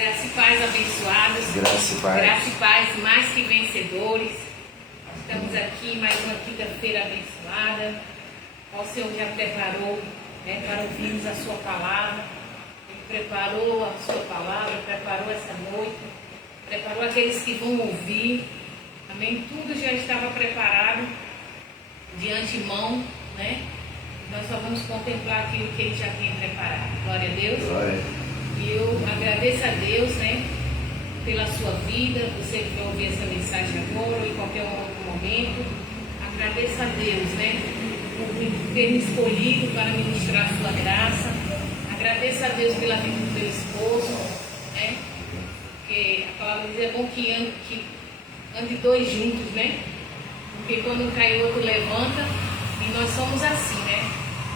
Graça e paz, abençoados. Graça e paz. Graça e paz, mais que vencedores. Estamos aqui mais uma quinta-feira abençoada. O Senhor já preparou, para ouvirmos a sua palavra. Ele preparou a sua palavra, preparou essa noite, preparou aqueles que vão ouvir. Amém? Tudo já estava preparado de antemão, né? Nós só vamos contemplar aquilo que Ele já tem preparado. Glória a Deus. Glória. E eu agradeço a Deus, né, pela sua vida, você que vai ouvir essa mensagem agora ou em qualquer outro momento. Agradeço a Deus, né, por ter me escolhido para ministrar a sua graça. Agradeço a Deus pela vida do meu esposo, né, porque a palavra diz é bom que ande dois juntos, né, porque quando cai o outro levanta, e nós somos assim, né,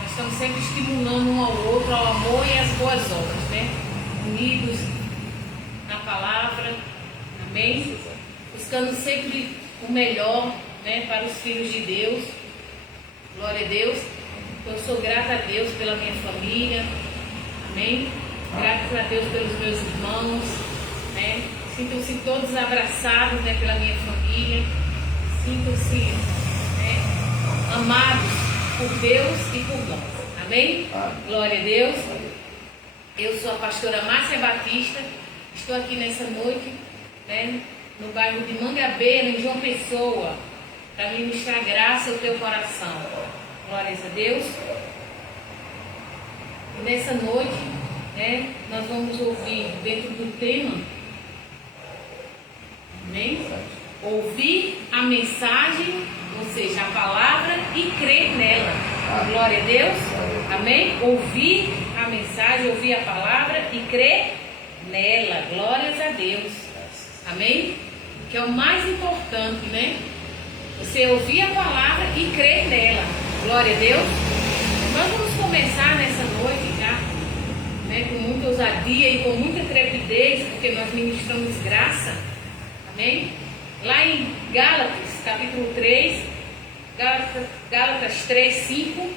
nós estamos sempre estimulando um ao outro, ao amor e às boas obras, né, unidos na palavra, amém? Buscando sempre o melhor, né, para os filhos de Deus. Glória a Deus. Eu sou grata a Deus pela minha família, amém? Graças a Deus pelos meus irmãos, né? Sintam-se todos abraçados, né, pela minha família. Sintam-se, né, amados por Deus e por nós, amém? Glória a Deus. Eu sou a pastora Márcia Batista, estou aqui nessa noite, né, no bairro de Mangabeira, em João Pessoa, para ministrar graça ao teu coração. Glória a Deus. E nessa noite, né, nós vamos ouvir dentro do tema, amém? Ouvir a mensagem, ou seja, a palavra e crer nela. Glória a Deus. Amém? Ouvir a mensagem, ouvir a palavra e crer nela. Glórias a Deus. Amém? Que é o mais importante, né? Você ouvir a palavra e crer nela. Glória a Deus. Nós vamos começar nessa noite já, né, com muita ousadia e com muita trepidez, porque nós ministramos graça. Amém? Lá em Gálatas, capítulo 3, Gálatas 3, 5,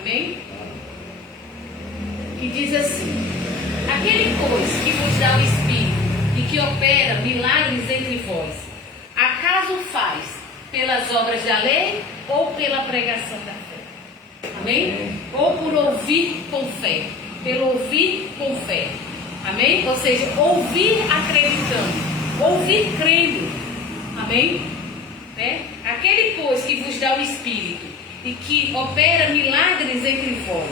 amém? Que diz assim: aquele, pois, que vos dá o Espírito e que opera milagres entre vós, acaso faz pelas obras da lei ou pela pregação da fé? Amém? Ou por ouvir com fé, pelo ouvir com fé, amém? Ou seja, ouvir acreditando, ouvir crendo, amém? Aquele, pois, que vos dá o Espírito e que opera milagres entre vós,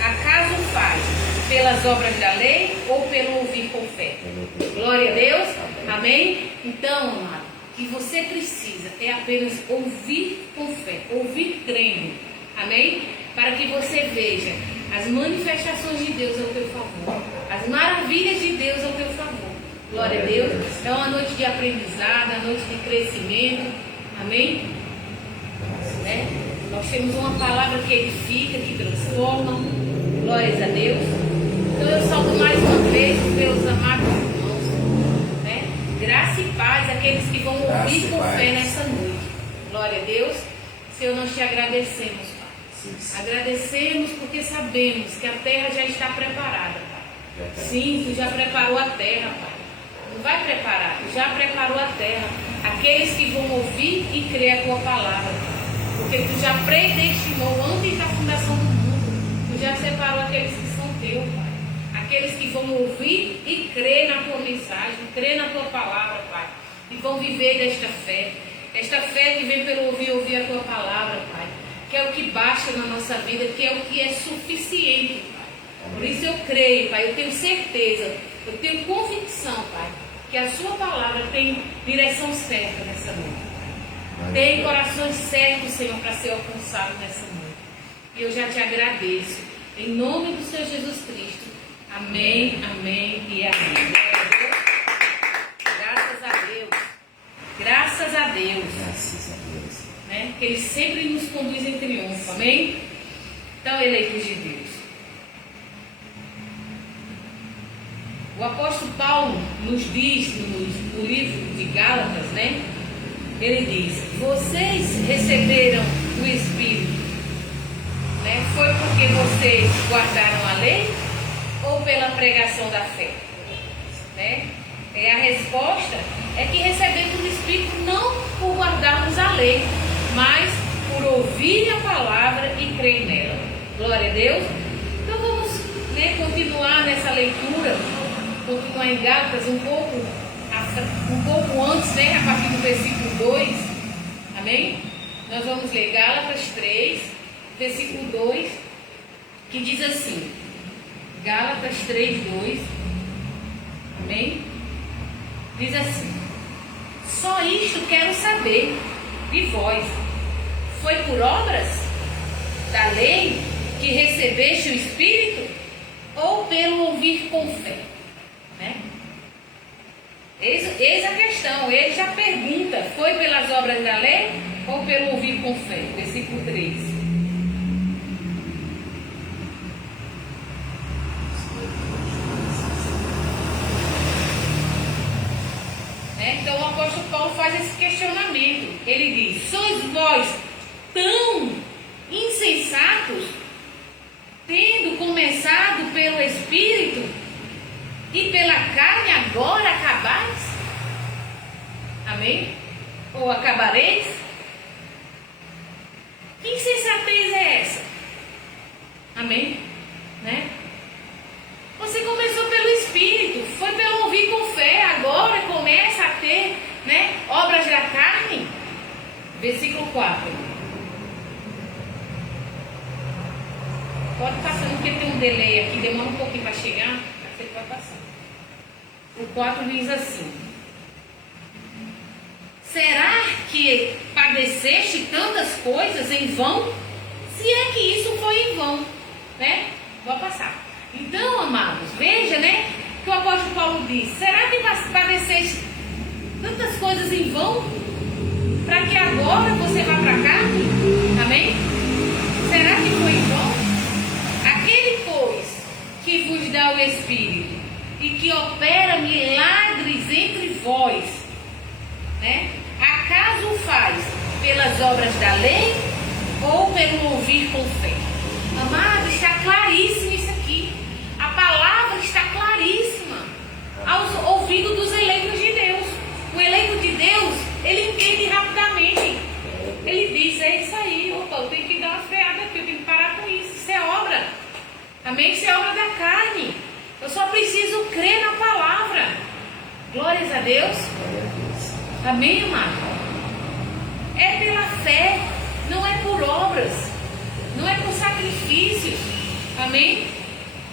acaso faz pelas obras da lei ou pelo ouvir com fé? Glória a Deus, amém? Então, amado, o que você precisa é apenas ouvir com fé, ouvir crendo, amém? Para que você veja as manifestações de Deus ao teu favor, as maravilhas de Deus ao teu favor. Glória a Deus. É uma noite de aprendizado, uma noite de crescimento, amém? Né? Nós temos uma palavra que edifica, que transforma. Glórias a Deus. Então eu salvo mais uma vez os meus amados irmãos, né? Graça e paz àqueles que vão ouvir com fé nessa noite. Glória a Deus. Senhor, nós te agradecemos, Pai. Agradecemos porque sabemos que a terra já está preparada, Pai. Sim, tu já preparou a terra, Pai. Não vai preparar, tu já preparou a terra. Aqueles que vão ouvir e crer a tua palavra, Pai. Porque tu já predestinou antes da fundação do mundo. Tu já separou aqueles que são teus, Pai. Aqueles que vão ouvir e crer na tua mensagem, crer na tua palavra, Pai. E vão viver desta fé. Esta fé que vem pelo ouvir a tua palavra, Pai. Que é o que basta na nossa vida, que é o que é suficiente, Pai. Por isso eu creio, Pai. Eu tenho certeza, eu tenho convicção, Pai, que a sua palavra tem direção certa nessa noite. Tem corações certos, Senhor, para ser alcançado nessa noite. E eu já te agradeço. Em nome do Senhor Jesus Cristo. Amém, amém e amém. Graças a Deus. Graças a Deus. Graças a Deus. Né? Que Ele sempre nos conduz em triunfo. Amém? Então, eleitos de Deus. O apóstolo Paulo nos diz no livro de Gálatas, né? Ele diz: vocês receberam o Espírito, né? Foi porque vocês guardaram a lei ou pela pregação da fé? né? A resposta é que recebemos o Espírito não por guardarmos a lei, mas por ouvir a palavra e crer nela. Glória a Deus. Então vamos, né, continuar nessa leitura, continuar em Gálatas um pouco antes, né, a partir do versículo 2. Amém? Nós vamos ler Gálatas 3, versículo 2, que diz assim, Gálatas 3, 2, amém? Diz assim: só isto quero saber de vós, foi por obras da lei que recebeste o Espírito, ou pelo ouvir com fé? Né? Eis a questão, ele já pergunta, foi pelas obras da lei ou pelo ouvir com fé? Versículo 3. Então o apóstolo Paulo faz esse questionamento. Ele diz: sois vós tão insensatos, tendo começado pelo Espírito e pela carne agora acabais? Amém? Ou acabareis? Que insensatez é essa? Amém? Né? Você começou pelo Espírito, foi pelo ouvir com fé, agora começa a ter, né, obras da carne. Versículo 4. Pode passar, porque tem um delay aqui, demora um pouquinho para chegar, você pode passar. O 4 diz assim: será que padeceste tantas coisas em vão? Se é que isso foi em vão, né? Vou passar. Então, amados, veja, né, que o apóstolo Paulo diz: será que padeceste tantas coisas em vão, para que agora você vá para cá? Amém? Será que foi em vão? Aquele, pois, que vos dá o Espírito e que opera milagres entre vós, né, acaso o faz pelas obras da lei ou pelo ouvir com fé? Amado, está claríssimo isso aqui. A palavra está claríssima aos ouvidos dos eleitos de Deus. O eleito de Deus, ele entende rapidamente. Ele diz: é isso aí, opa, eu tenho que dar uma freada aqui, eu tenho que parar com isso. Isso é obra. Amém? Isso é obra da carne. Eu só preciso crer na palavra. Glórias a Deus. Amém, amado? É pela fé, não é por obras, não é por sacrifícios. Amém?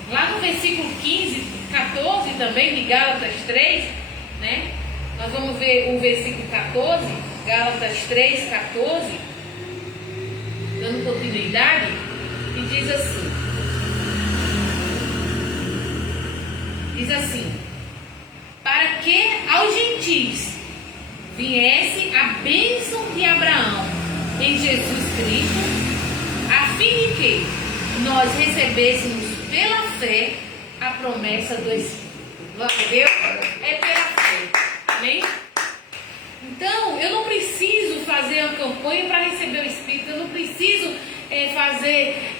Lá no versículo 15, 14 também de Gálatas 3, né? Nós vamos ver o versículo 14, Gálatas 3, 14, dando continuidade, e diz assim: para que aos gentios viesse a bênção de Abraão em Jesus Cristo, a fim de que nós recebêssemos pela fé a promessa do Espírito. Glória a Deus. É pela fé. Amém? Então, eu não preciso fazer uma campanha para receber o Espírito. Eu não preciso fazer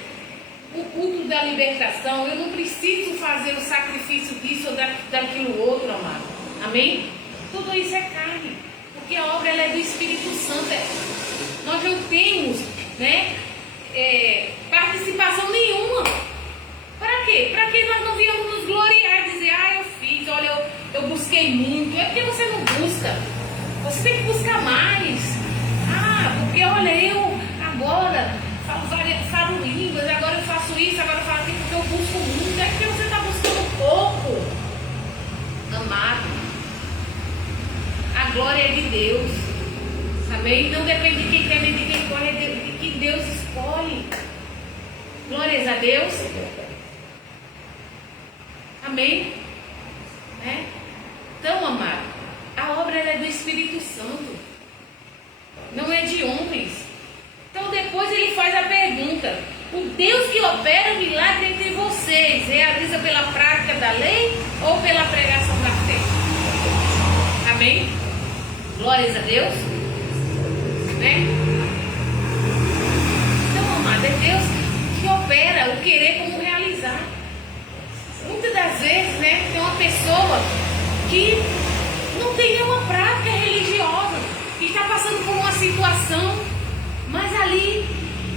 o culto da libertação. Eu não preciso fazer o sacrifício disso ou daquilo outro, amado. Amém? Tudo isso é carne. Porque a obra ela é do Espírito Santo. Nós não temos, né, participação nenhuma. Para quê? Para que nós não viemos nos gloriar, dizer: ah, eu fiz, olha, eu busquei muito. É porque você não busca. Você tem que buscar mais. Ah, porque olha, eu agora falo línguas, agora eu faço isso, agora eu faço aquilo, porque eu busco muito. É porque você está buscando pouco. Amado, a glória é de Deus. Amém? Não depende de quem quer nem de quem corre, é de que Deus escolhe. Glórias a Deus. Amém? Então, amado, a obra é do Espírito Santo, não é de homens. Então depois ele faz a pergunta: o Deus que opera o milagre entre vocês realiza pela prática da lei ou pela pregação da fé? Amém? Glórias a Deus, né? Então, amado, é Deus que opera o querer como realizar. Muitas das vezes, né, tem uma pessoa que não tem nenhuma prática religiosa, que está passando por uma situação, mas ali,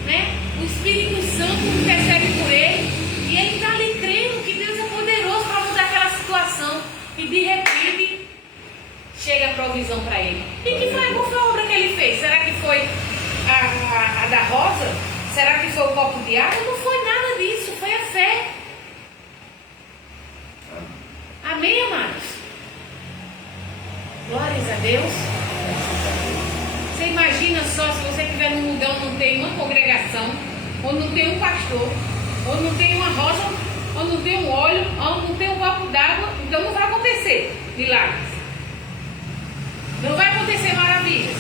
né, o Espírito Santo intercede por ele, e ele está ali crendo que Deus é poderoso para mudar aquela situação, e de repente chega a provisão para ele. E qual foi a obra que ele fez? Será que foi a da rosa? Será que foi o copo de água? Não foi nada disso, foi a fé. Amém, amados? Glórias a Deus. Você imagina só, se você estiver num lugar onde não tem uma congregação, onde não tem um pastor, onde não tem uma rosa, onde não tem um óleo, onde não tem um copo d'água, então não vai acontecer milagres. Não vai acontecer maravilhas.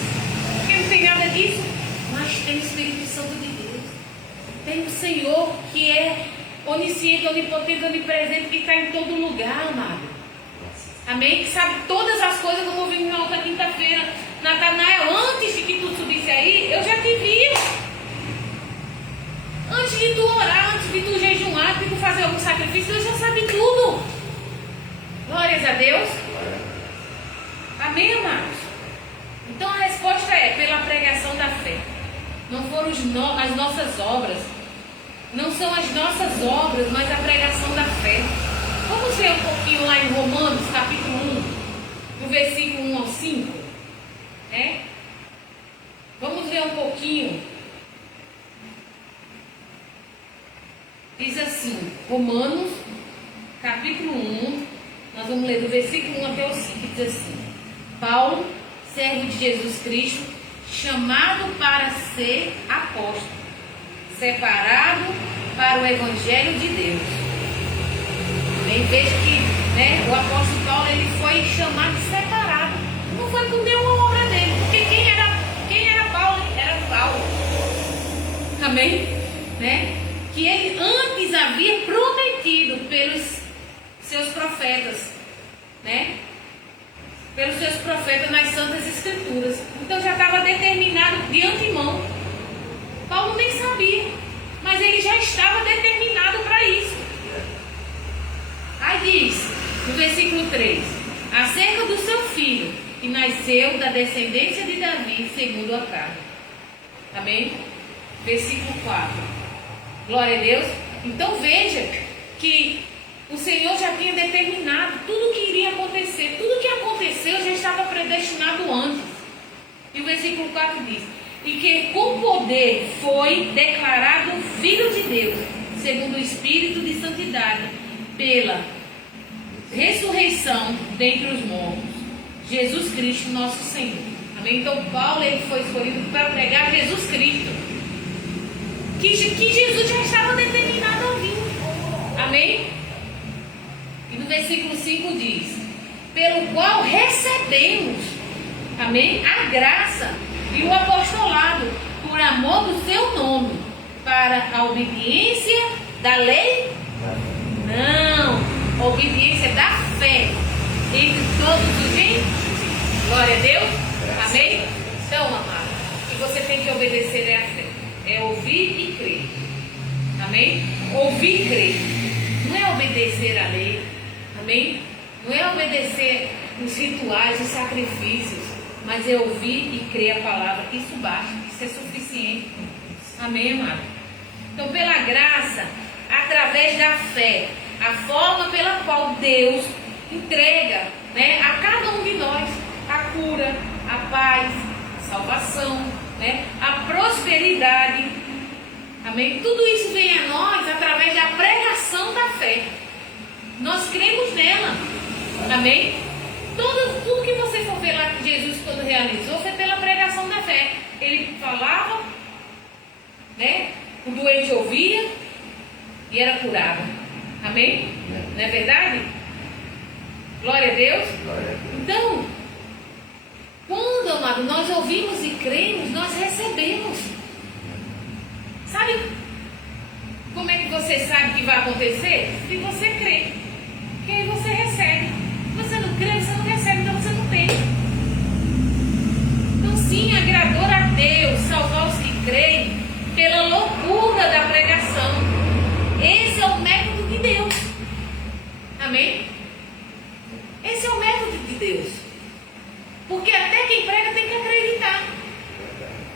Porque não tem nada disso. Mas tem o Espírito Santo de Deus. Tem o Senhor que é onisciente, onipotente, onipresente, que está em todo lugar, amado. Amém? Que sabe todas as coisas, como eu vi na outra quinta-feira. Natanael, antes de que tu subisse aí, eu já te via. Antes de tu orar, antes de tu jejuar, antes de tu fazer algum sacrifício, Deus já sabe tudo. Glórias a Deus. Amém, amados? Então a resposta é pela pregação da fé. Não foram as nossas obras. Não são as nossas obras, mas a pregação da fé. Vamos ver um pouquinho lá em Romanos, capítulo 1, do versículo 1 ao 5. Vamos ver um pouquinho. Diz assim, Romanos, capítulo 1, nós vamos ler do versículo 1 até o 5, diz assim: Paulo, servo de Jesus Cristo, chamado para ser apóstolo, separado para o Evangelho de Deus. Bem, veja que o apóstolo Paulo, ele foi chamado separado. Não foi por nenhuma obra dele, porque quem era Paulo? Era Paulo. Amém? Que ele antes havia prometido pelos seus profetas, pelos seus profetas nas Santas Escrituras. Então já estava determinado de antemão. Paulo nem sabia, mas ele já estava determinado para isso. Aí diz, no versículo 3, acerca do seu filho, que nasceu da descendência de Davi, segundo a carne. Amém? Versículo 4. Glória a Deus. Então veja que o Senhor já tinha determinado tudo o que iria acontecer. Tudo que aconteceu já estava predestinado antes. E o versículo 4 diz: e que com poder foi declarado Filho de Deus, segundo o Espírito de Santidade, pela ressurreição dentre os mortos, Jesus Cristo nosso Senhor. Amém? Então Paulo, ele foi escolhido para pregar Jesus Cristo, que Jesus já estava determinado a vir. Amém? E no versículo 5 diz: pelo qual recebemos, amém, a graça e o apostolado por amor do seu nome, para a obediência da lei? Não, a obediência da fé entre todos os gentios. Glória a Deus. Amém? Então, amado, o que você tem que obedecer é a fé. É ouvir e crer. Amém? Ouvir e crer. Não é obedecer a lei. Amém? Não é obedecer os rituais, os sacrifícios, mas é ouvir e crer a palavra. Isso basta, isso é suficiente. Amém, amado? Então, pela graça, através da fé, a forma pela qual Deus entrega, a cada um de nós a cura, a paz, a salvação, a prosperidade. Amém? Tudo isso vem a nós através da pregação da fé. Nós cremos nela. Amém? Tudo que você for ver lá que Jesus todo realizou foi pela pregação da fé. Ele falava, o doente ouvia e era curado. Amém? Não é verdade? Glória a Deus. Então, quando, amado, nós ouvimos e cremos, nós recebemos. Sabe como é que você sabe que vai acontecer? Se você crê, que aí você recebe. Se você não crê, você não recebe, então você não tem. Então sim, agradou a Deus salvar os que creem pela loucura da pregação. Esse é o método de Deus. Amém? Esse é o método de Deus. Porque até quem prega tem que acreditar.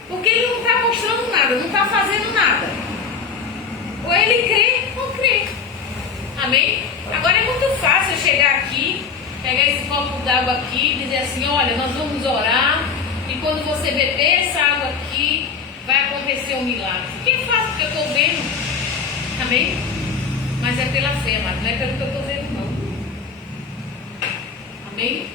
Porque ele não está mostrando nada, não está fazendo nada. Ou ele crê ou crê. Amém? Agora é muito fácil eu chegar aqui, pegar esse copo d'água aqui e dizer assim, olha, nós vamos orar e quando você beber essa água aqui, vai acontecer um milagre. Que é fácil que eu estou vendo. Amém? Mas é pela fé, amado, não é pelo que eu estou vendo, não. Amém?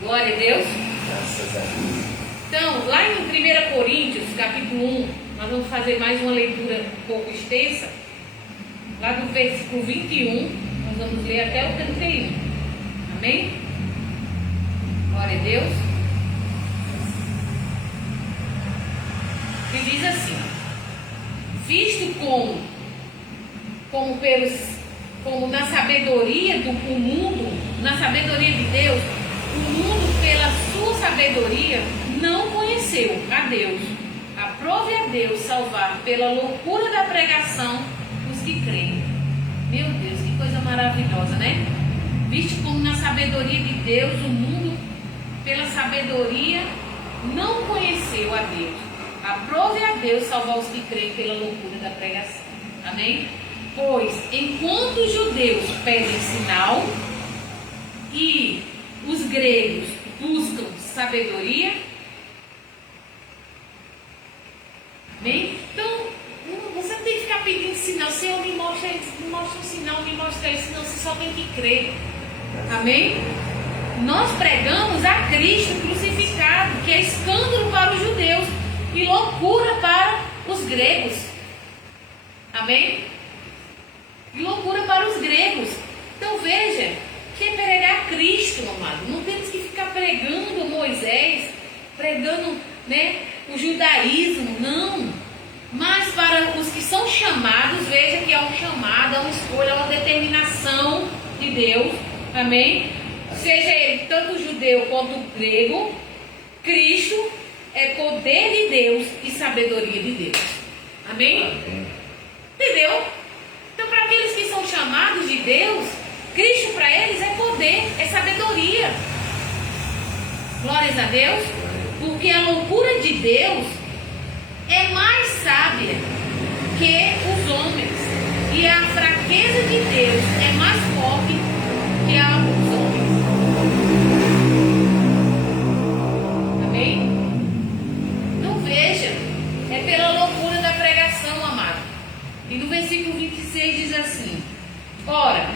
Glória a Deus. Graças a Deus. Então, lá em 1 Coríntios, capítulo 1, nós vamos fazer mais uma leitura um pouco extensa. Lá do versículo 21, nós vamos ler até o 31. Amém? Glória a Deus. E diz assim: visto como na sabedoria do mundo, na sabedoria de Deus, o mundo pela sua sabedoria não conheceu a Deus. Aprove a Deus salvar pela loucura da pregação os que creem. Meu Deus, que coisa maravilhosa, né? Visto como na sabedoria de Deus, o mundo pela sabedoria não conheceu a Deus. Aprove a Deus salvar os que creem pela loucura da pregação. Amém? Pois, enquanto os judeus pedem sinal e os gregos buscam sabedoria. Amém? Então, você não tem que ficar pedindo sinal. Senhor, me mostra um sinal, me mostra isso. Senão você só tem que crer. Amém? Nós pregamos a Cristo crucificado, que é escândalo para os judeus e loucura para os gregos. Amém? E loucura para os gregos. Então veja, que é pregar Cristo, amado. Não temos que ficar pregando Moisés, pregando, né, o judaísmo, não. Mas para os que são chamados, veja que é um chamado, é uma escolha, é uma determinação de Deus. Amém? Seja ele tanto judeu quanto grego, Cristo é poder de Deus e sabedoria de Deus. Amém? Amém. Entendeu? Então, para aqueles que são chamados de Deus, Cristo para eles é poder, é sabedoria. Glórias a Deus. Porque a loucura de Deus é mais sábia que os homens. E a fraqueza de Deus é mais forte que a dos homens. Amém? Então veja, é pela loucura da pregação, amado. E no versículo 26 diz assim: ora,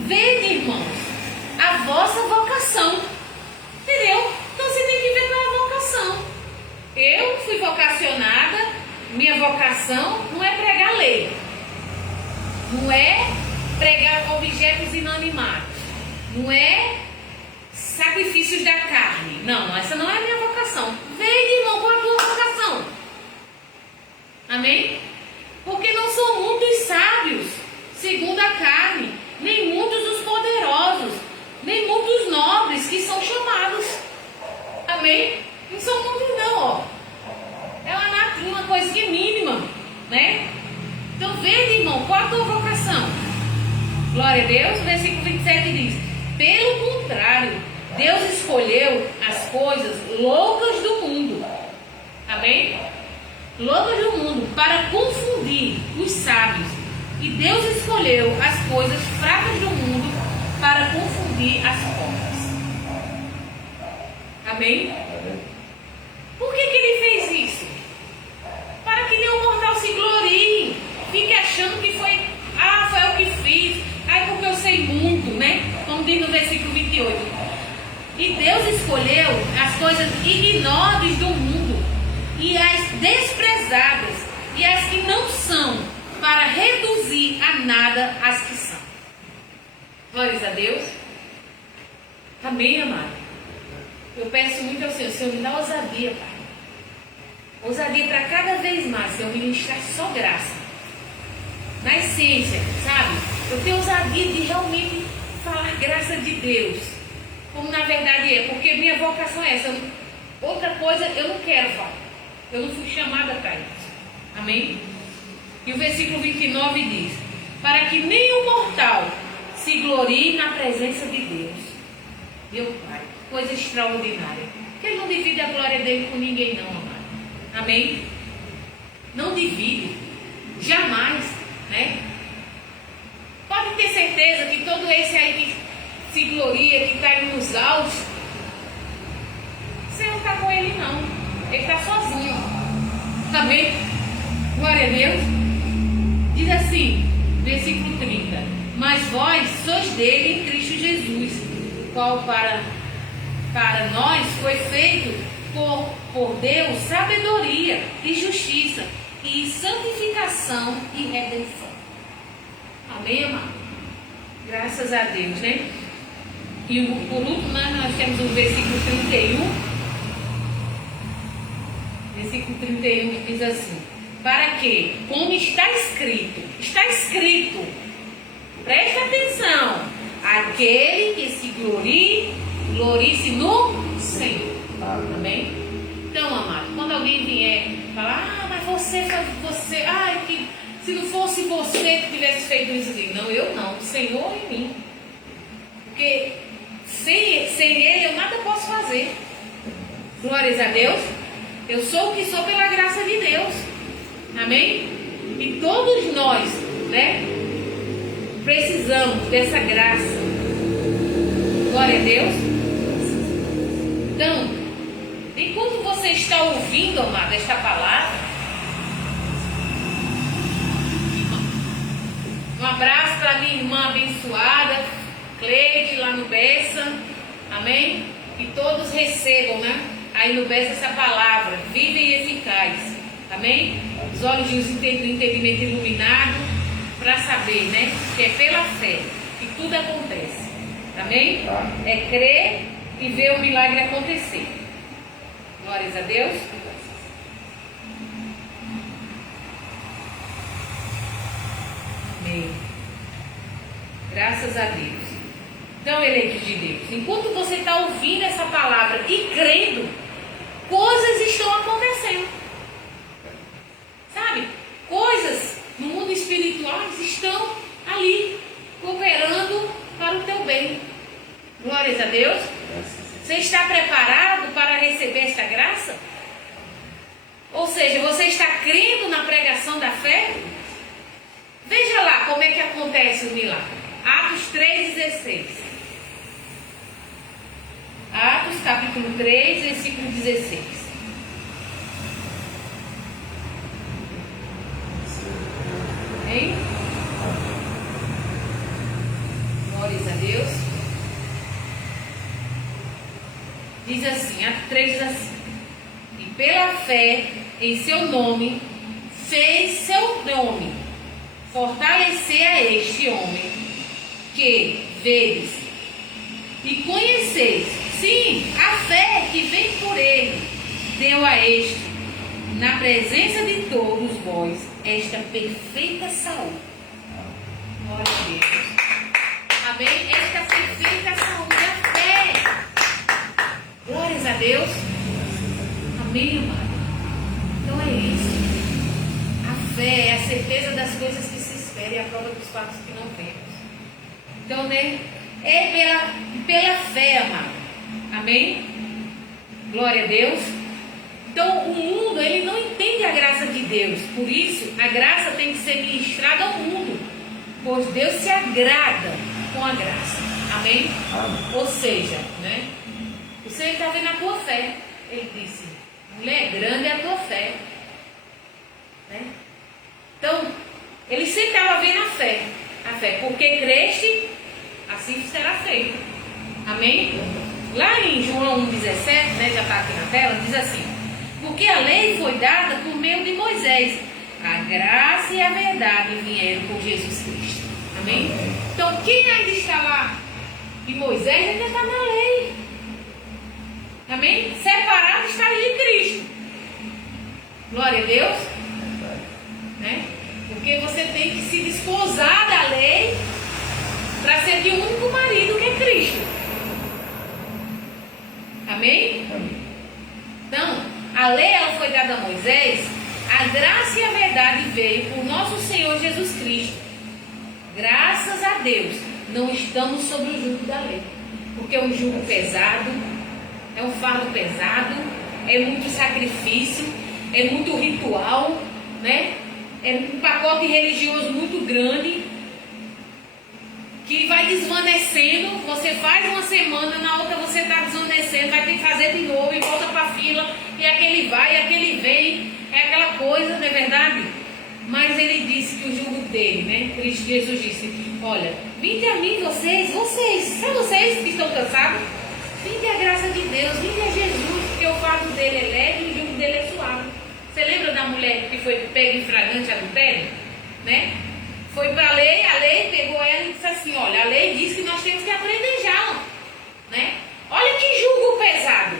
vede, irmãos, a vossa vocação. Entendeu? Então você tem que ver qual é a vocação. Eu fui vocacionada, minha vocação não é pregar lei, não é pregar objetos inanimados, não é sacrifícios da carne. Não, essa não é a minha vocação. Vede, irmão, qual é a tua vocação? Amém? Porque não são muitos sábios, segundo a carne, nem muitos os poderosos, nem muitos nobres que são chamados. Amém? Não são muitos não, ó. É uma coisa que é mínima, né? Então veja, irmão, qual a tua vocação? Glória a Deus. O versículo 27 diz: pelo contrário, Deus escolheu as coisas loucas do mundo. Amém? Loucas do mundo para confundir os sábios. E Deus escolheu as coisas fracas do mundo para confundir as fortes. Amém? Por que ele fez isso? Para que nenhum mortal se glorie, fique achando que foi eu que fiz, porque eu sei muito, né? Como diz no versículo 28. E Deus escolheu as coisas ignoráveis do mundo e as desprezadas e as que não são, para reduzir a nada as que são. Glórias a Deus. Amém, amado? Eu peço muito ao Senhor, Senhor, me dá ousadia, Pai. Ousadia para cada vez mais, Senhor, ministrar só graça. Na essência, sabe? Eu tenho ousadia de realmente falar graça de Deus. Como na verdade é, porque minha vocação é essa. Outra coisa eu não quero falar. Eu não fui chamada para isso. Amém? E o versículo 29 diz: para que nenhum mortal se glorie na presença de Deus. Meu Pai, coisa extraordinária. Que Ele não divide a glória dele com ninguém não, amado. Amém? Não divide. Jamais, né? Pode ter certeza que todo esse aí que se gloria, que está aí nos altos, você não está com ele não. Ele está sozinho. Amém? Glória a Deus. Diz assim, versículo 30. Mas vós sois dele em Cristo Jesus, qual para nós foi feito por Deus sabedoria e justiça e santificação e redenção. Amém, amado? Graças a Deus, né? E por último, nós temos o versículo 31. Versículo 31 que diz assim: para que, como está escrito, presta atenção, aquele que se glorie-se no Senhor. Amém? Então, amado, quando alguém vier falar, mas você, que se não fosse você que tivesse feito isso aqui. Não, eu não, o Senhor em mim. Porque sem Ele eu nada posso fazer. Glórias a Deus. Eu sou o que sou pela graça de Deus. Amém? E todos nós, né, precisamos dessa graça. Glória a Deus. Então, enquanto você está ouvindo, amado, esta palavra, um abraço para minha irmã abençoada, Cleide, lá no Bessa. Amém? Que todos recebam, né? Aí no Bessa essa palavra, viva e eficaz. Amém? Os olhos de entendimento iluminado, para saber, né? Que é pela fé que tudo acontece. Amém? É crer e ver o milagre acontecer. Glórias a Deus. Amém. Graças a Deus. Então, eleitos de Deus, enquanto você está ouvindo essa palavra e crendo, coisas estão acontecendo. Sabe? Coisas no mundo espiritual estão ali, cooperando para o teu bem. Glórias a Deus. Você está preparado para receber esta graça? Ou seja, você está crendo na pregação da fé? Veja lá como é que acontece o milagre. Atos 3,16. Atos capítulo 3, versículo 16. Hein? Glórias a Deus. Diz assim, Atos 3 diz assim: e pela fé em seu nome, fez seu nome fortalecer a este homem, que vedes e conheceis, sim, a fé que vem por ele, deu a este, na presença de todos vós, esta perfeita saúde. Glória a Deus. Amém? Esta perfeita saúde, a fé. Glórias a Deus. Amém, amado? Então é isso. A fé é a certeza das coisas que se esperam e a prova dos fatos que não vemos. Então, né? É pela fé, amado. Amém? Glória a Deus. Então, o mundo, ele não entende a graça de Deus. Por isso, a graça tem que ser ministrada ao mundo. Pois Deus se agrada com a graça. Amém? Amém. Ou seja, né? Você está vendo a tua fé. Ele disse, mulher, grande é a tua fé. Né? Então, ele sempre estava vendo a fé. A fé, porque creste, assim será feito. Amém? Lá em João 1,17, né, já está aqui na tela, diz assim: porque a lei foi dada por meio de Moisés, a graça e a verdade vieram por Jesus Cristo. Amém? Então, quem ainda está lá de Moisés ainda está na lei. Amém? Separado está de Cristo. Glória a Deus. Né? Porque você tem que se desposar da lei para ser de um único marido, que é Cristo. Amém? Então, a lei ela foi dada a Moisés, a graça e a verdade veio por nosso Senhor Jesus Cristo. Graças a Deus, não estamos sob o jugo da lei. porque é um jugo pesado, é um fardo pesado, é muito sacrifício, é muito ritual, né? É um pacote religioso muito grande, que vai desvanecendo. Você faz uma semana, na outra você está desvanecendo, vai ter que fazer de novo e volta para a fila, e aquele vai, e aquele vem, é aquela coisa, não é verdade? Mas ele disse que o jugo dele, né? Cristo Jesus disse: olha, vinde a mim vocês, sabe vocês que estão cansados? Vinde a graça de Deus, vinde a Jesus, porque o fardo dele é leve e o jugo dele é suave. Você lembra da mulher que foi pega em flagrante adultério? Né? Foi para a lei pegou ela e disse assim: olha, a lei diz que nós temos que apredejá-la, né? Olha que jugo pesado,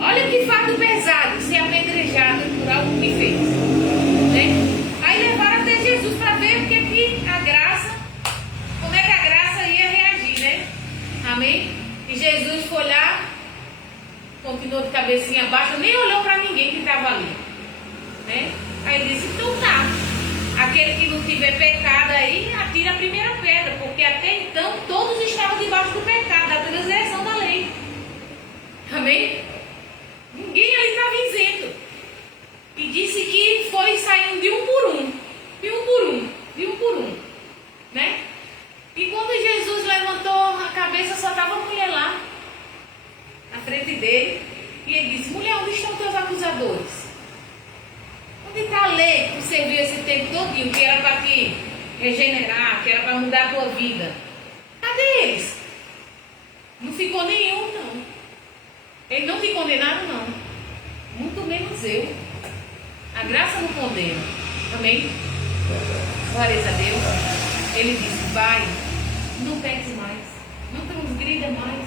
olha que fardo pesado, ser apedrejado por algo que fez, né? Aí levaram até Jesus para ver o que a graça, como é que a graça ia reagir, né? Amém? E Jesus foi lá, continuou de cabecinha baixa, nem olhou para ninguém que estava ali, né? Aí ele disse: então tá, aquele que não tiver pecado aí, atira a primeira pedra, porque até então todos estavam debaixo do pecado, da transgressão da lei. Amém? Ninguém ali estava isento. E disse que foi saindo de um por um, né? E quando Jesus levantou a cabeça, só estava a mulher lá, na frente dele, e ele disse: mulher, onde estão teus acusadores? Onde está a lei que serviu esse tempo todinho, que era para te regenerar, que era para mudar a tua vida? Cadê eles? Não ficou nenhum, não. Eles não te condenaram, não. Muito menos eu. A graça não condena. Amém? Glória a Deus. Ele disse: vai, não peques mais, não transgrida mais.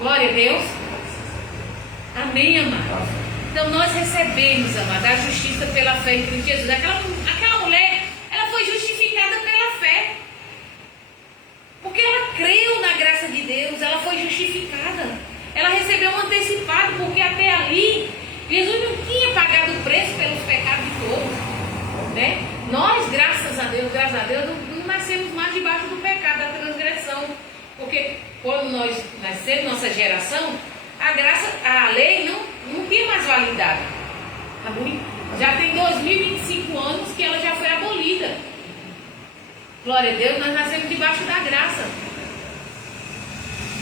Glória a Deus. Amém, amado. Então nós recebemos, amada, a justiça pela fé em Cristo Jesus. Aquela mulher, ela foi justificada pela fé. Porque ela creu na graça de Deus, ela foi justificada. Ela recebeu um antecipado, porque até ali, Jesus não tinha pagado o preço pelos pecados de todos, né? Nós, graças a Deus, não nascemos mais debaixo do pecado, da transgressão. Porque quando nós nascemos, nossa geração, a lei não tinha mais validade. Já tem 2025 anos que ela já foi abolida. Glória a Deus, nós nascemos debaixo da graça.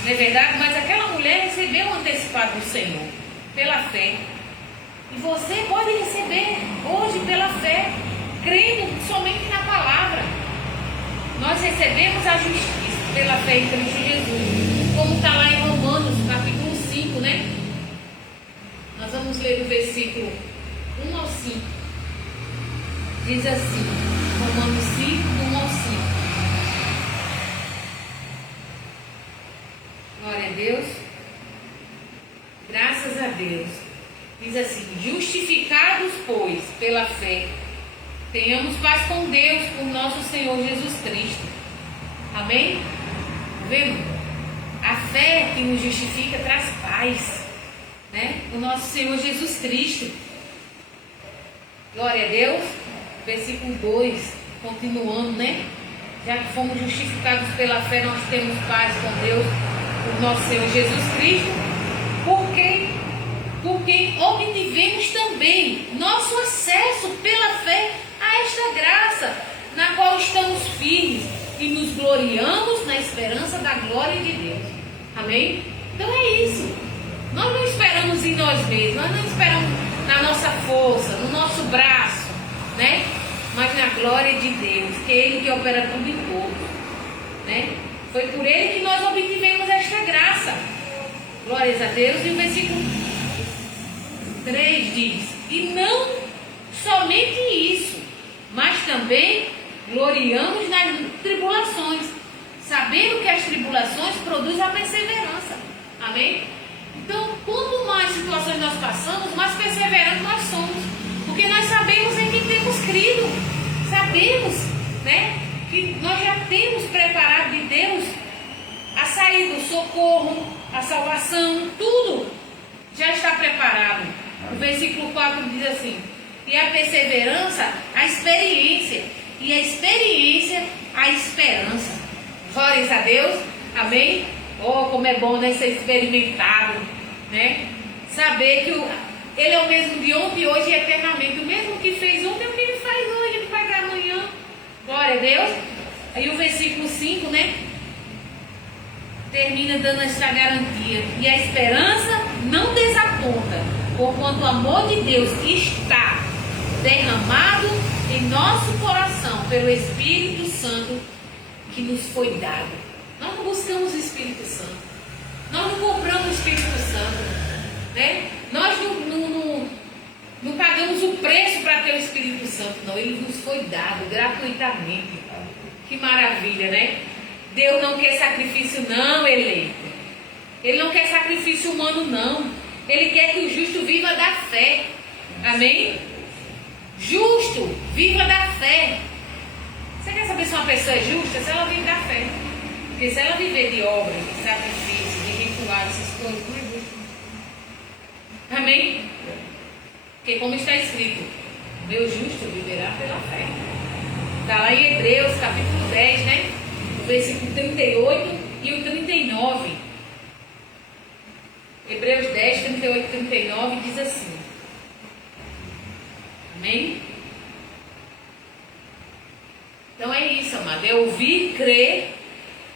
Não é verdade? Mas aquela mulher recebeu um antecipado do Senhor, pela fé. E você pode receber hoje pela fé, crendo somente na palavra. Nós recebemos a justiça pela fé em Cristo Jesus, como está lá em Romanos, capítulo 5, né? Nós vamos ler o versículo 1 ao 5. Diz assim, Romanos 5, 1 ao 5. Glória a Deus. Graças a Deus. Diz assim: justificados, pois, pela fé, tenhamos paz com Deus, por nosso Senhor Jesus Cristo. Amém? Vendo? A fé que nos justifica traz paz, né? O nosso Senhor Jesus Cristo. Glória a Deus. Versículo 2, continuando, né? Já que fomos justificados pela fé, nós temos paz com Deus, por nosso Senhor Jesus Cristo. Porque obtivemos também nosso acesso pela fé a esta graça, na qual estamos firmes e nos gloriamos na esperança da glória de Deus. Amém? Então é isso. Nós não esperamos em nós mesmos, nós não esperamos na nossa força, no nosso braço, né? Mas na glória de Deus, que é Ele que opera tudo e todos, né? Foi por Ele que nós obtivemos esta graça. Glórias a Deus. E o versículo 3 diz: e não somente isso, mas também gloriamos nas tribulações, sabendo que as tribulações produzem a perseverança. Amém? Então, quanto mais situações nós passamos, mais perseverantes nós somos, porque nós sabemos em quem temos crido, sabemos, né, que nós já temos preparado de Deus a saída, o socorro, a salvação, tudo já está preparado. O versículo 4 diz assim: e a perseverança, a experiência, e a experiência, a esperança. Glórias a Deus. Amém? Oh, como é bom, né, ser experimentado, né? Saber que Ele é o mesmo de ontem, e hoje e eternamente. O mesmo que fez ontem é o que Ele faz hoje, Ele faz amanhã. Glória a Deus. Aí o versículo 5, né? Termina dando esta garantia. E a esperança não desaponta, porquanto o amor de Deus está derramado em nosso coração pelo Espírito Santo que nos foi dado. Nós não buscamos o Espírito Santo. Nós não compramos o Espírito Santo, né? Nós não pagamos o preço para ter o Espírito Santo, não. Ele nos foi dado gratuitamente. Que maravilha, né? Deus não quer sacrifício, não, eleito. Ele não quer sacrifício humano, não. Ele quer que o justo viva da fé. Amém? Justo, viva da fé. Você quer saber se uma pessoa é justa? Se ela vive da fé. Porque se ela viver de obra, de sacrifício, de ritual, essas coisas, não é justo. Amém? Porque como está escrito, meu justo viverá pela fé. Está lá em Hebreus, capítulo 10, né? O versículo 38 e o 39. Hebreus 10, 38 e 39 diz assim. Amém? Então é isso, amado. É ouvir e crer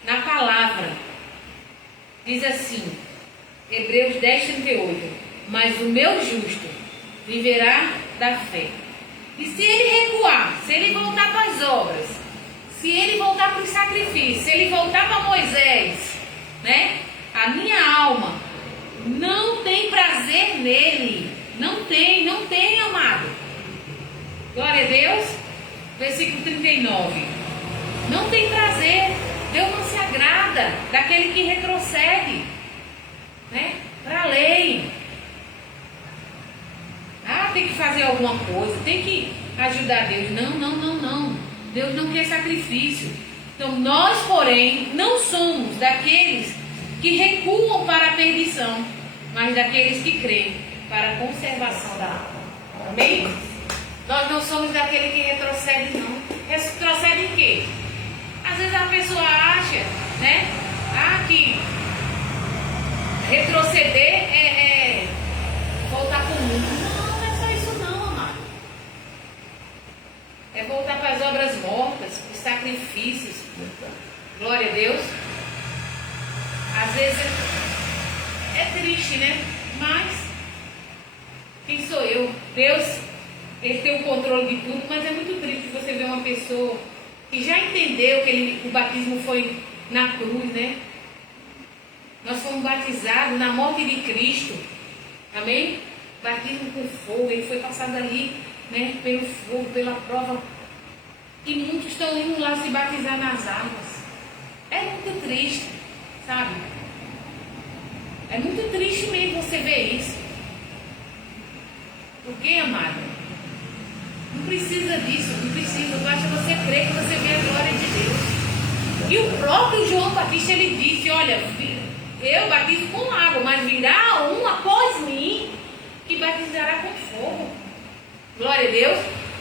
na palavra. Diz assim, Hebreus 10, 38. Mas o meu justo viverá da fé. E se ele recuar, se ele voltar para as obras, se ele voltar para o sacrifício, se ele voltar para Moisés, né? A minha alma não tem prazer nele. Não tem, amado. Glória a Deus. Versículo 39. Não tem prazer. Deus não se agrada daquele que retrocede, né? Para a lei. Tem que fazer alguma coisa, tem que ajudar Deus. Não. Deus não quer sacrifício. Então nós, porém, não somos daqueles que recuam para a perdição, mas daqueles que creem para a conservação da alma. Amém? Nós não somos daquele que retrocede, não. Retrocede em quê? Às vezes a pessoa acha, né? Que retroceder é voltar para o mundo. É voltar para as obras mortas, os sacrifícios. Glória a Deus. Às vezes é triste, né? Mas quem sou eu? Deus, Ele tem o controle de tudo, mas é muito triste você ver uma pessoa que já entendeu que o batismo foi na cruz, né? Nós fomos batizados na morte de Cristo. Amém? Batismo com fogo, Ele foi passado ali, né, pelo fogo, pela prova, e muitos estão indo lá se batizar nas águas. É muito triste, sabe? É muito triste mesmo você ver isso. Por quê, amado? Não precisa disso, não precisa. Basta você crer que você vê a glória de Deus. E o próprio João Batista, ele disse, olha, eu batizo com água, mas virá um após mim que batizará com fogo. Glória a Deus.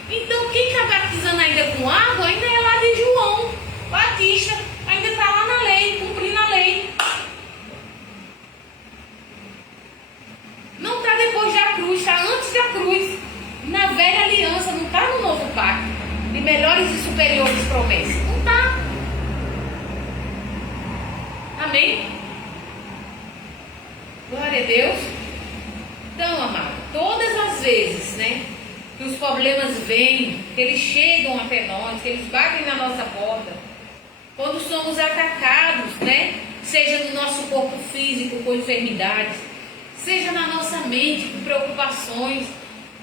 Então quem está batizando ainda com água ainda é lá de João Batista. Ainda está lá na lei, cumprindo a lei. Não está depois da cruz, está antes da cruz. Na velha aliança, não está no novo pacto de melhores e superiores promessas. Não está. Amém? Glória a Deus. Então, amado, todas as vezes, né, que os problemas vêm, que eles chegam até nós, que eles batem na nossa porta, quando somos atacados, né, seja no nosso corpo físico com enfermidades, seja na nossa mente com preocupações,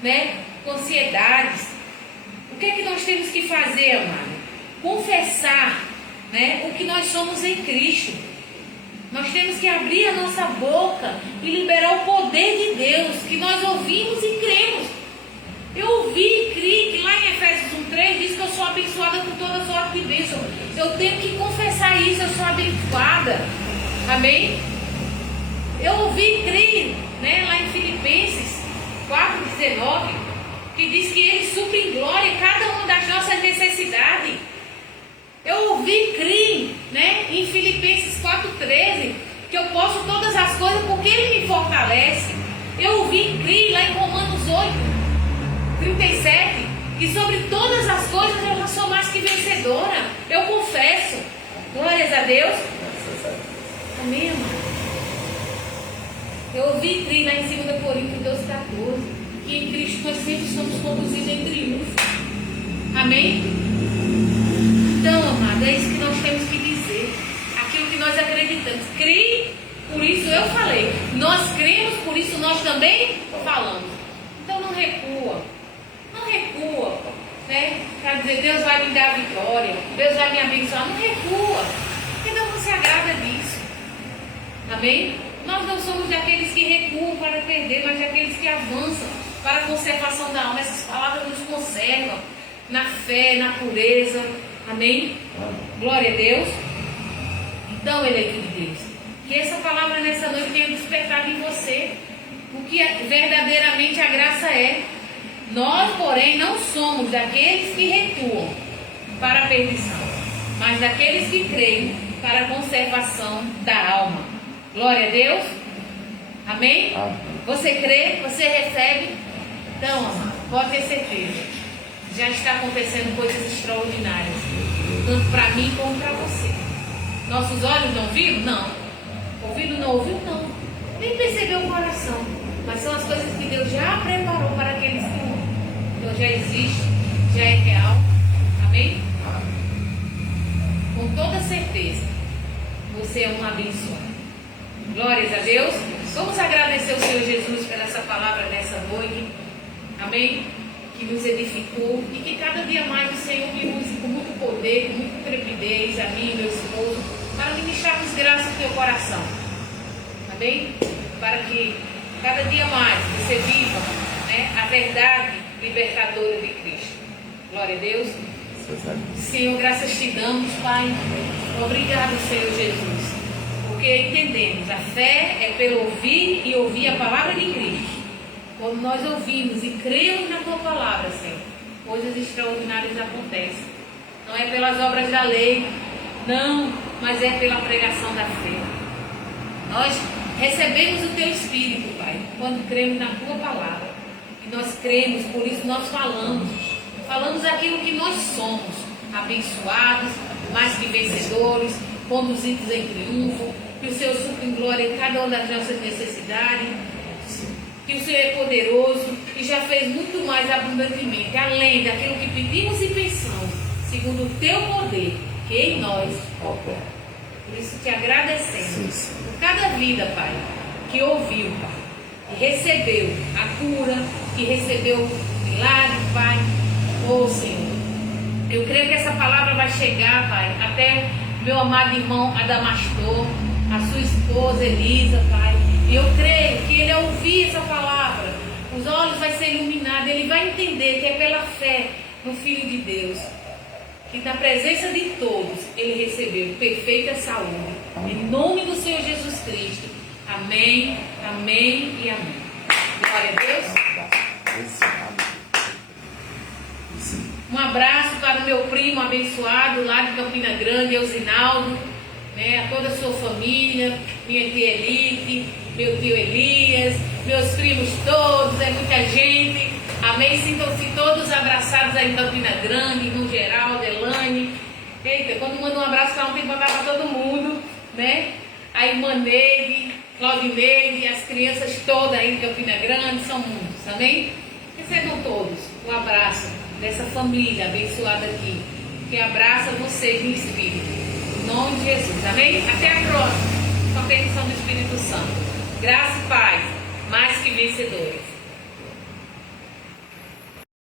né, com ansiedades, o que é que nós temos que fazer, amado? Confessar, né, o que nós somos em Cristo. Nós temos que abrir a nossa boca e liberar o poder de Deus, que nós ouvimos e cremos. Eu ouvi e criei, que lá em Efésios 1:3 diz que eu sou abençoada com toda sorte de bênção. Eu tenho que confessar isso, eu sou abençoada. Amém? Eu ouvi e criei, né, lá em Filipenses 4:19, que diz que Ele supre em glória cada uma das nossas necessidades. Eu ouvi e criei, né, né? Em Filipenses 4,13, que eu posso todas as coisas porque Ele me fortalece. Eu ouvi crer lá em Romanos 8:37, que sobre todas as coisas eu já sou mais que vencedora. Eu confesso. Glórias a Deus. Amém, amado? Eu ouvi crer lá em 2 Coríntios 12:14, que em Cristo nós sempre somos conduzidos em triunfo. Amém? Então, amado, é isso que nós temos que dizer. Aquilo que nós acreditamos. Crê, por isso eu falei. Nós cremos, por isso nós também falamos. Então não recua. Não recua. Né? Para dizer, Deus vai me dar a vitória. Deus vai me abençoar. Não recua. Porque Deus não se agrada disso. Amém? Nós não somos daqueles que recuam para perder, mas daqueles que avançam para a conservação da alma. Essas palavras nos conservam na fé, na pureza. Amém? Glória a Deus. Então, eleito de Deus, que essa palavra nessa noite tenha despertado em você o que verdadeiramente a graça é. Nós, porém, não somos daqueles que recuam para a perdição, mas daqueles que creem para a conservação da alma. Glória a Deus. Amém? Amém. Você crê? Você recebe? Então, amado, pode ter certeza. Já está acontecendo coisas extraordinárias. Tanto para mim como para você. Nossos olhos não viram? Não. Ouvido não ouviu? Não. Nem percebeu o coração. Mas são as coisas que Deus já preparou para aqueles que amam. Então já existe, já é real. Amém? Com toda certeza, você é um abençoado. Glórias a Deus. Vamos agradecer ao Senhor Jesus por essa palavra nessa noite. Amém? Que nos edificou e que cada dia mais o Senhor me use com muito poder, com muita intrepidez, a mim e meu esposo, para ministrarmos graça no teu coração. Amém? Para que cada dia mais você viva, né, a verdade libertadora de Cristo. Glória a Deus. Senhor, graças te damos, Pai. Obrigado, Senhor Jesus. Porque entendemos, a fé é pelo ouvir e ouvir a palavra de Cristo. Quando nós ouvimos e cremos na tua palavra, Senhor, coisas extraordinárias acontecem. Não é pelas obras da lei, não, mas é pela pregação da fé. Nós recebemos o teu Espírito, Pai, quando cremos na tua palavra. E nós cremos, por isso nós falamos. Falamos aquilo que nós somos, abençoados, mais que vencedores, conduzidos em triunfo, que o Senhor supra em glória em cada uma das nossas necessidades, que o Senhor é poderoso e já fez muito mais abundantemente, além daquilo que pedimos e pensamos, segundo o teu poder, que em nós opera. Por isso te agradecemos por cada vida, Pai, que ouviu, Pai, que recebeu a cura, que recebeu o milagre, Pai. Oh, Senhor, eu creio que essa palavra vai chegar, Pai, até meu amado irmão Adamastor, a sua esposa Elisa, Pai. E eu creio que ele, ao ouvir essa palavra, os olhos vão ser iluminados, ele vai entender que é pela fé no Filho de Deus, que na presença de todos ele recebeu perfeita saúde. Em nome do Senhor Jesus Cristo. Amém, amém e amém. Glória a Deus. Um abraço para o meu primo abençoado lá de Campina Grande, Eusinaldo, né, a toda a sua família, minha tia Elite, meu tio Elias, meus primos todos, é muita gente. Amém? Sintam-se todos abraçados aí em Campina Grande, no geral, Delane. Eita, quando manda um abraço para um, tem que botar para todo mundo, né? A irmã Neide, Claudineide, as crianças todas aí em Campina Grande, são muitos, amém? Recebam todos um abraço dessa família abençoada aqui, que abraça vocês no Espírito. Em nome de Jesus, amém? Até a próxima, com a permissão do Espírito Santo. Graça e paz, mais que vencedores.